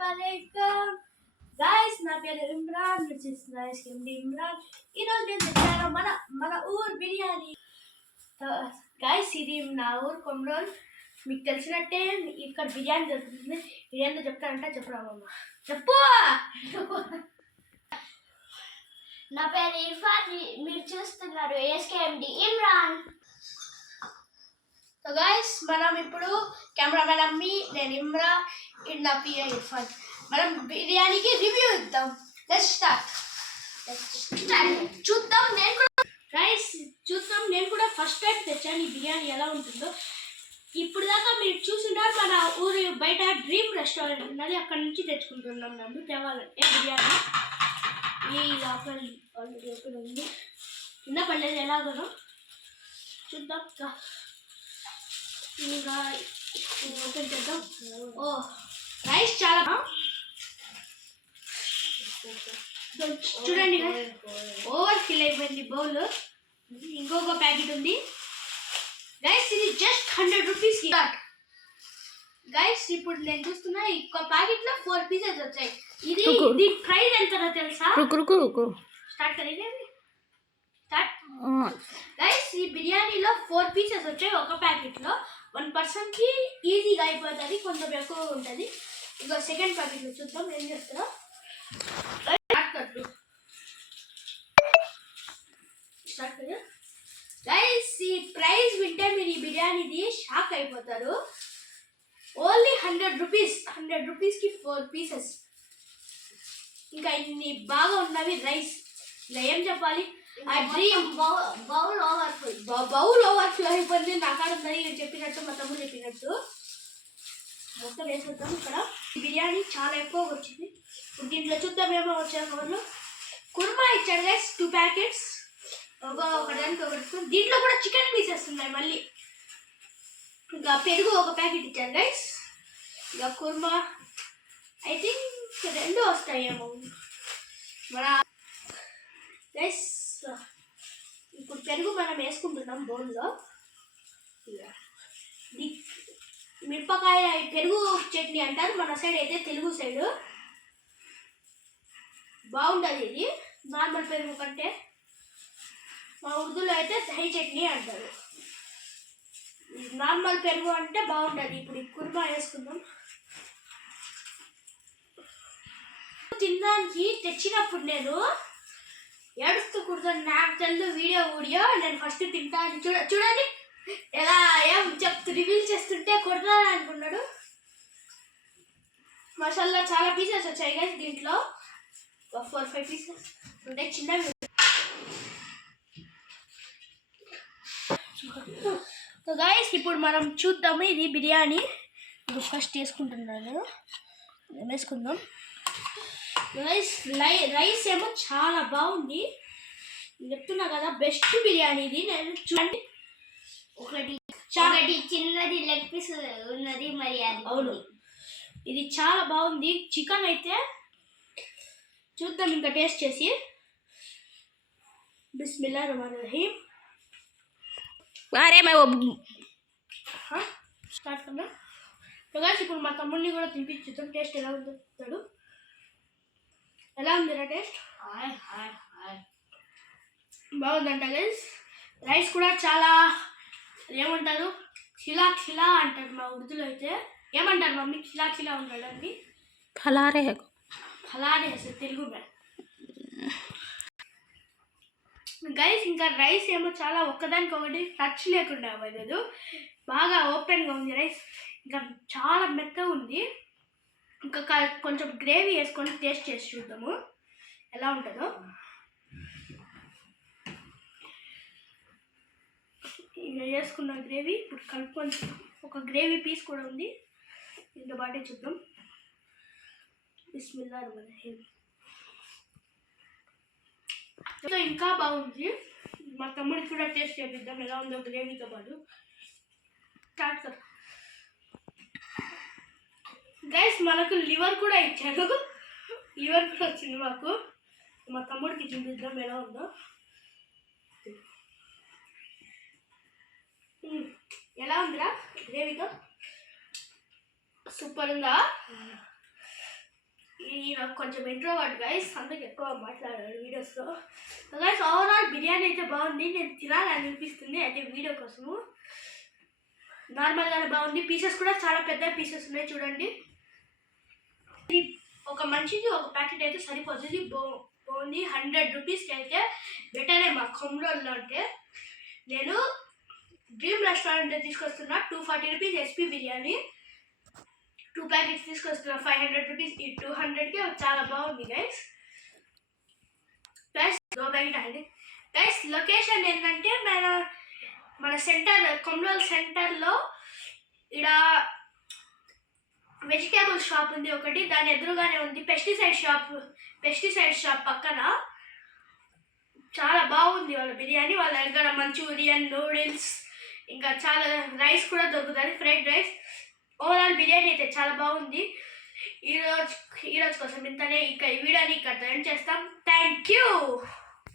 Assalamualaikum. Guys, నా పేరు Imran. This is nice కింది ఇమ్రాన్. ఈరోజు నేను తెచ్చాను మన ఊరు బిర్యానీ. గైస్, ఇది నా ఊరు కొమ్రోల్. మీకు తెలిసినట్టే ఇక్కడ బిర్యానీ దొరుకుతుంది. బిర్యానీ చెప్తానంటే చెప్పరామమ్మ. చెప్పు. నా పేరు ఇర్ఫాన్. మీరు చూస్తున్నారు ఎస్కేఎండి ఇమ్రాన్. సో గైస్, మనం ఇప్పుడు కెమెరామెన్ అమ్మి, నేను ఇమ్రాన్, ఇది నా పిఏ ఇర్ఫాన్. మనం బిర్యానీకి రివ్యూ ఇద్దాం. Let's start. చూద్దాం. నేను కూడా ఫస్ట్ టైం తెచ్చాను ఈ బిర్యానీ ఎలా ఉంటుందో. ఇప్పుడు దాకా మీరు చూసింటారు మన ఊరి బయట డ్రీమ్ రెస్టారెంట్ ఉన్నది, అక్కడ నుంచి తెచ్చుకుంటున్నాం. నన్ను తేవాలంటే బిర్యానీ ఈ ఆఫర్ ఆల్రెడీ ఉంది. చిన్న పల్లెలు ఎలాగనో చూద్దాం. ఇంకా ఓపెన్ చేద్దాం. ఓ రైస్ చాలా చూడండి, ఓవర్ ఫిల్ అయిపోయింది బౌల్. ఇంకొక ప్యాకెట్ ఉంది గైస్, ఇది జస్ట్ 100 రూపీస్. గైస్, ఇప్పుడు నేను చూస్తున్నా ఇంకో ప్యాకెట్ లో 4 పీసెస్ వచ్చాయి. ఇది దీని ప్రైస్ ఎంతనో తెలుసా? స్టార్ట్ గైస్, ఈ బిర్యానీలో 4 పీసెస్ వచ్చాయి ఒక ప్యాకెట్ లో. 1 పర్సన్ కి ఈజీగా అయిపోతుంది, కొంచెం ఎక్కువ ఉంటుంది. ఇంకో సెకండ్ ప్యాకెట్ లో చూద్దాం ఏం చేస్తారో. గైస్, ఈ ప్రైస్ వింటే మీరు ఈ బిర్యానీది షాక్ అయిపోతారు. Only 100 rupees. 100 రూపీస్కి 4 పీసెస్. ఇంకా ఇన్ని బాగా ఉన్నవి రైస్. ఇలా ఏం చెప్పాలి, ఆ డ్రీమ్ బౌల్ ఓవర్ఫ్లో అయిపోయింది. నాకాడ ఉన్నది చెప్పినట్టు, మా తమ్ముడు చెప్పినట్టు మొత్తం వేసుకుంటాం. ఇక్కడ బిర్యానీ చాలా ఎక్కువగా వచ్చింది. ఇప్పుడు దీంట్లో చూద్దాం ఏమో వచ్చాయి. కవర్లో కుర్మా ఇచ్చాడు గైస్, 2 ప్యాకెట్స్. ఒకదానికి ఒకటి. దీంట్లో కూడా చికెన్ పీసెస్ ఉన్నాయి మళ్ళీ. ఇంకా పెరుగు ఒక ప్యాకెట్ ఇచ్చాను గైస్. ఇంకా కుర్మా ఐ థింక్ 2 వస్తాయేమో మన గైస్. ఇప్పుడు పెరుగు మనం వేసుకుంటున్నాం బౌల్లో. మిరపకాయ పెరుగు చట్నీ అంటారు మన సైడ్, అయితే తెలుగు సైడు బాగుంటుంది ఇది నార్మల్ పెరుగు కంటే. మా ఉర్దూలో అయితే దహీ చట్నీ అంటారు. నార్మల్ పెరుగు అంటే బాగుంటుంది. ఇప్పుడు ఈ కుర్మా వేసుకుందాం. తినడానికి తెచ్చినప్పుడు నేను ఏడుస్తూ కూర్చొని నాకు తెలుసు వీడియో నేను ఫస్ట్ తింటాను. చూడండి ఎలా ఏం రివీల్ చేస్తుంటే కొడతాను అనుకున్నాడు. మసాలా చాలా పీసెస్ వచ్చాయి కదా దీంట్లో. 4-5 పీసెస్ ఉంటాయి చిన్నవి. సో గైస్, ఇప్పుడు మనం చూద్దాము ఇది బిర్యానీ. ఇప్పుడు ఫస్ట్ వేసుకుంటున్నాను, వేసుకుందాం. రైస్ ఏమో చాలా బాగుంది. చెప్తున్నా కదా, బెస్ట్ బిర్యానీ ఇది. నేను చూడండి, ఒకటి చిన్నది లెగ్ పీస్ ఉన్నది మరి అది. అవును, ఇది చాలా బాగుంది. చికెన్ అయితే చూద్దాం ఇంకా టేస్ట్ చేసి. బిస్మిల్లాహిర్ రహమానిర్ రహీం. స్టార్ట్ కన్నా. ఇప్పుడు మా తమ్ముడిని కూడా తినిపించుతాం, టేస్ట్ ఎలా ఉందో చెప్తాడు. ఎలా ఉందిరా టేస్ట్? బాగుందంట గైస్. రైస్ కూడా చాలా ఏమంటారు, ఖిలా అంటారు మా ఉర్దూలో అయితే. ఏమంటారు మమ్మీ? ఖిలా ఉంటాడండి. ఫలారే తెలుగు గైస్. ఇంకా రైస్ ఏమో చాలా ఒక్కదానికి ఒకటి టచ్ లేకుండా అవ్వలేదు, బాగా ఓపెన్గా ఉంది రైస్. ఇంకా చాలా మెత్తగా ఉంది. ఇంకా కొంచెం గ్రేవీ వేసుకొని టేస్ట్ చేసి చూద్దాము ఎలా ఉంటుందో. ఇంకా వేసుకున్న గ్రేవీ ఇప్పుడు కలుపుకొని, ఒక గ్రేవీ పీస్ కూడా ఉంది ఇంకా బాటే చూద్దాం. బిస్మిల్లాహిర్ రహమానిర్ రహీం. ఇంకా బాగుంది. మా తమ్ముడికి కూడా టేస్ట్ చేపిద్దాం ఎలా ఉందో గ్రేవీతో పాటు. Start sir. గైస్, మనకు లివర్ కూడా ఇచ్చారు. లివర్ కూడా వచ్చింది మాకు. మా తమ్ముడికి చూపిద్దాం ఎలా ఉందో. ఎలా ఉందిరా గ్రేవీతో? సూపర్ ఉందా? కొంచెం ఇంట్రోవర్ట్ గైస్, అందుకే ఎక్కువ మాట్లాడాడు వీడియోస్లో. గైస్ ఓవరాల్ బిర్యానీ అయితే బాగుంది, నేను తినాలనిపిస్తుంది అయితే వీడియో కోసము. నార్మల్గానే బాగుంది, పీసెస్ కూడా చాలా పెద్ద పీసెస్ ఉన్నాయి చూడండి. ఒక మనిషికి ఒక ప్యాకెట్ అయితే సరిపోతుంది, బాగుంది. 100 రూపీస్కి అయితే బెటరే మా కొమ్రోల్లో. అంటే నేను డ్రీమ్ రెస్టారెంట్ తీసుకొస్తున్నా 240 రూపీస్ ఎస్పీ బిర్యానీ, 2 ప్యాకెట్స్ తీసుకొస్తున్నా 500 రూపీస్. ఈ 200కి చాలా బాగుంది గైస్. ప్లస్ గైస్ లొకేషన్ ఏంటంటే మన సెంటర్ కొమ్రోల్ సెంటర్లో ఇక్కడ వెజిటేబుల్ షాప్ ఉంది ఒకటి, దాని ఎదురుగానే ఉంది పెస్టిసైడ్ షాప్ పక్కన. చాలా బాగుంది వాళ్ళ బిర్యానీ. వాళ్ళ దగ్గర మంచూరియన్, నూడిల్స్, ఇంకా చాలా రైస్ కూడా దొరుకుతుంది, ఫ్రైడ్ రైస్. ఓవరాల్ బిర్యానీ అయితే చాలా బాగుంది. ఈరోజు కోసం ఇంతనే. ఇంకా ఈ వీడియోని ఇక్కడ ఎండ్ చేస్తాం. Thank you.